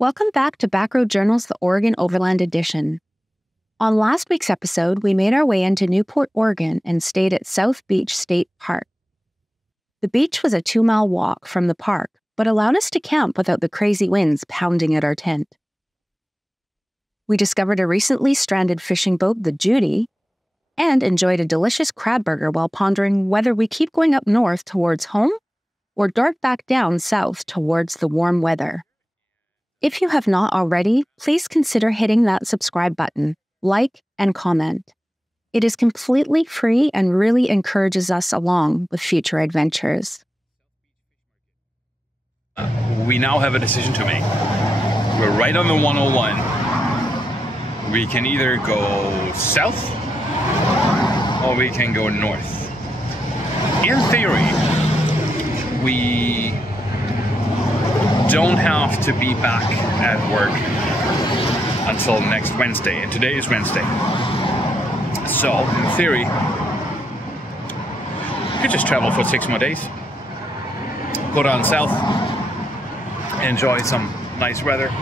Welcome back to Backroad Journals, the Oregon Overland Edition. On last week's episode, we made our way into Newport, Oregon, and stayed at South Beach State Park. The beach was a 2-mile walk from the park, but allowed us to camp without the crazy winds pounding at our tent. We discovered a recently stranded fishing boat, the Judy, and enjoyed a delicious crab burger while pondering whether we keep going up north towards home or dart back down south towards the warm weather. If you have not already, please consider hitting that subscribe button, like, and comment. It is completely free and really encourages us along with future adventures. We now have a decision to make. We're right on the 101. We can either go south or we can go north. In theory, we don't have to be back at work until next Wednesday, and today is Wednesday. So, in theory, we could just travel for 6 more days, go down south, enjoy some nice weather,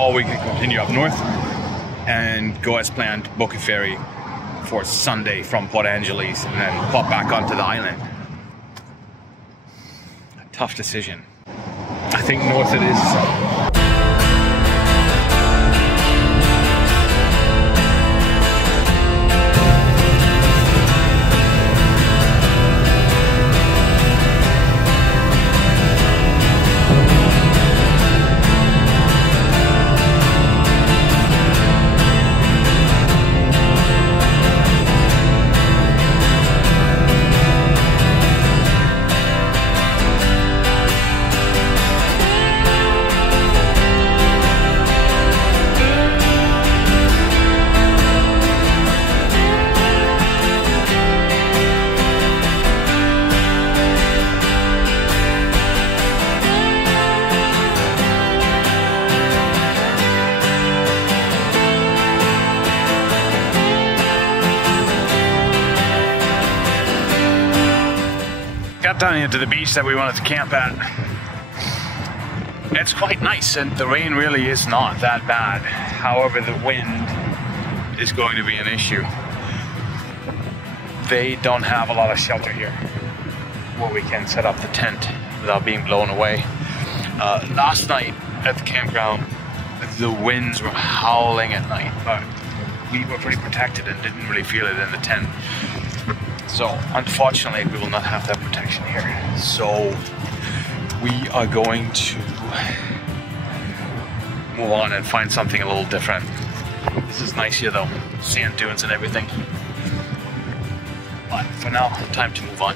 or we can continue up north and go as planned, book a ferry for Sunday from Port Angeles and then pop back onto the island. A tough decision. I think north it is. Got down here to the beach that we wanted to camp at. It's quite nice and the rain really is not that bad. However, the wind is going to be an issue. They don't have a lot of shelter here where we can set up the tent without being blown away. Last night at the campground, the winds were howling at night, but we were pretty protected and didn't really feel it in the tent. So, unfortunately, we will not have that protection here. So, we are going to move on and find something a little different. This is nice here though, sand dunes and everything. But for now, time to move on.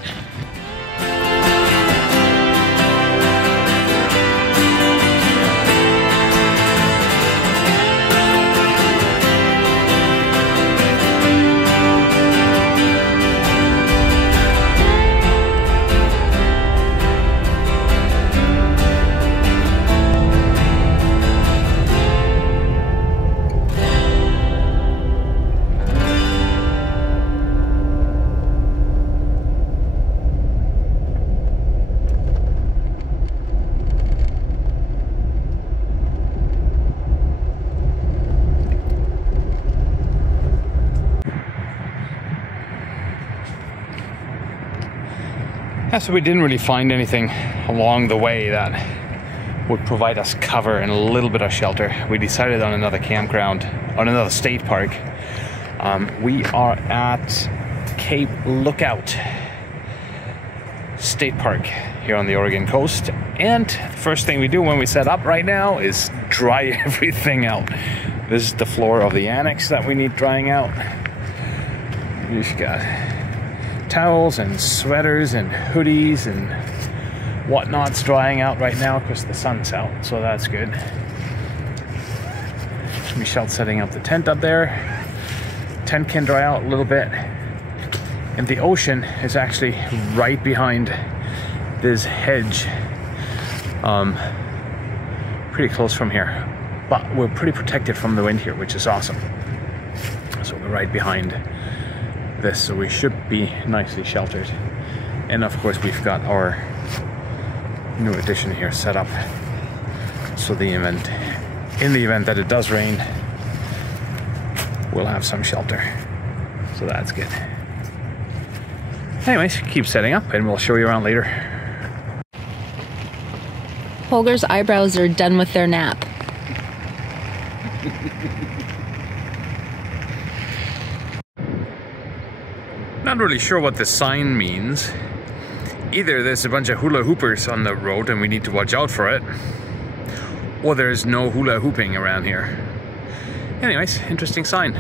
So we didn't really find anything along the way that would provide us cover and a little bit of shelter. We decided on another campground, on another state park. We are at Cape Lookout State Park here on the Oregon coast. And the first thing we do when we set up right now is dry everything out. This is the floor of the annex that we need drying out. You've got towels and sweaters and hoodies and whatnot's drying out right now because the sun's out, so that's good. Michelle's setting up the tent up there. Tent can dry out a little bit, and the ocean is actually right behind this hedge, pretty close from here, but we're pretty protected from the wind here, which is awesome. So we're right behind this, so we should be nicely sheltered. And of course we've got our new addition here set up So in the event that it does rain, we'll have some shelter. So that's good. Anyways, keep setting up and we'll show you around later. Holger's eyebrows are done with their nap. Not really sure what the sign means. Either there's a bunch of hula hoopers on the road and we need to watch out for it, or there's no hula hooping around here. Anyways, interesting sign.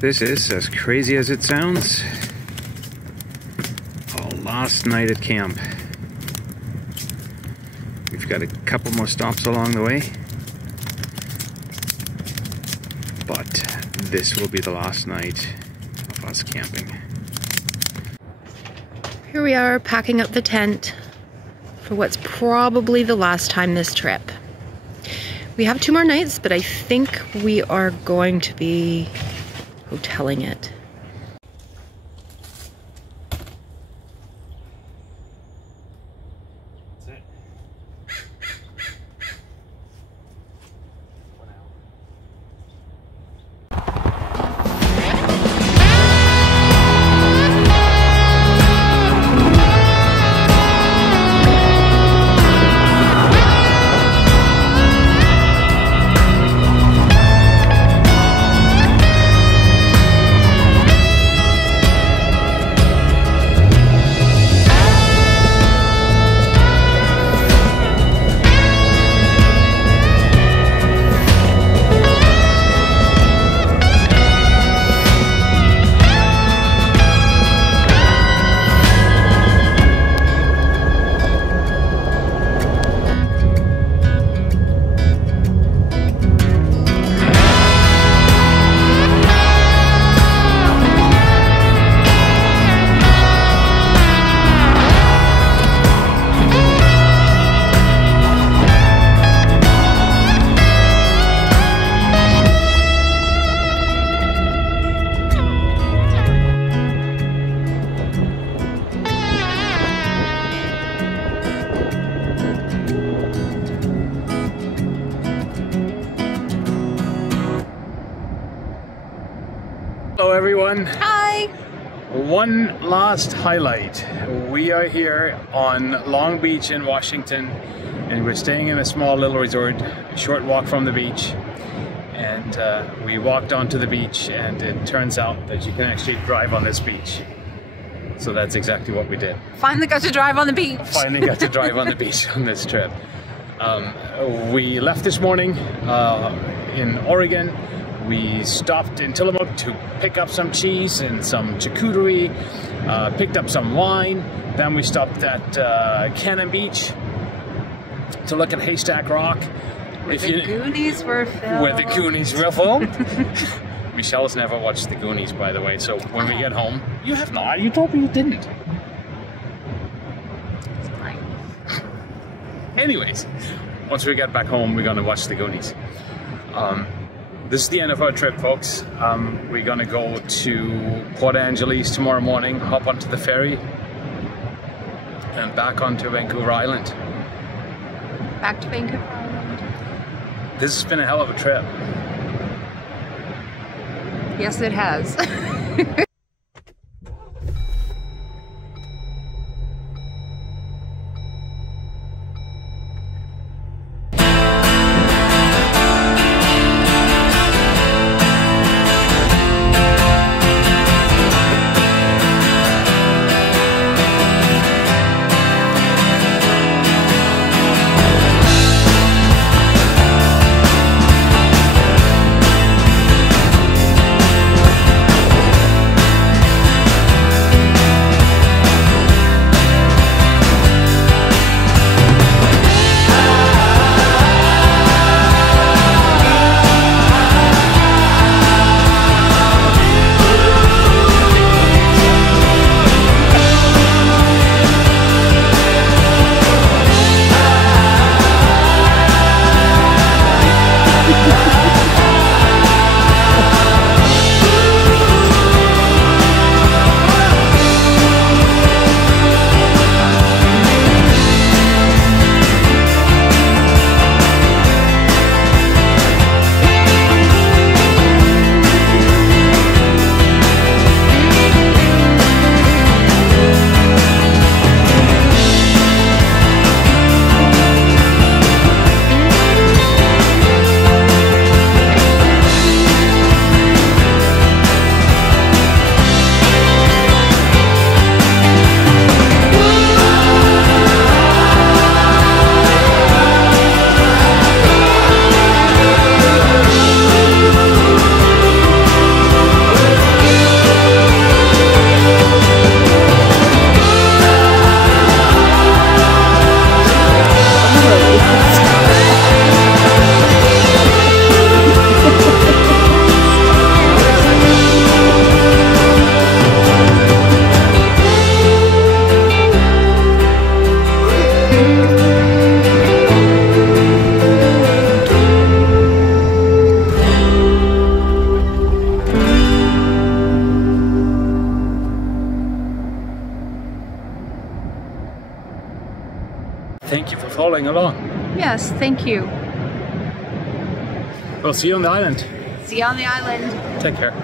This is, as crazy as it sounds, our last night at camp. We've got a couple more stops along the way, but this will be the last night of us camping. Here we are packing up the tent for what's probably the last time this trip. We have 2 more nights, but I think we are going to be hoteling it. everyone. Hi! One last highlight. We are here on Long Beach in Washington, and we're staying in a small little resort, a short walk from the beach. And we walked onto the beach, and it turns out that you can actually drive on this beach. So that's exactly what we did. Finally got to drive on the beach. Finally got to drive on the beach on this trip. We left this morning in Oregon. We stopped in Tillamook to pick up some cheese and some charcuterie, picked up some wine. Then we stopped at Cannon Beach to look at Haystack Rock. Where the Goonies were filmed. Where the Goonies were filmed. Michelle's never watched the Goonies, by the way, so when we get home, you have not. You told me you didn't. It's fine. Anyways, once we get back home, we're gonna watch the Goonies. This is the end of our trip, folks. We're gonna go to Port Angeles tomorrow morning, hop onto the ferry, and back onto Vancouver Island. Back to Vancouver Island. This has been a hell of a trip. Yes, it has. Thank you for following along. Yes, thank you. We'll see you on the island. See you on the island. Take care.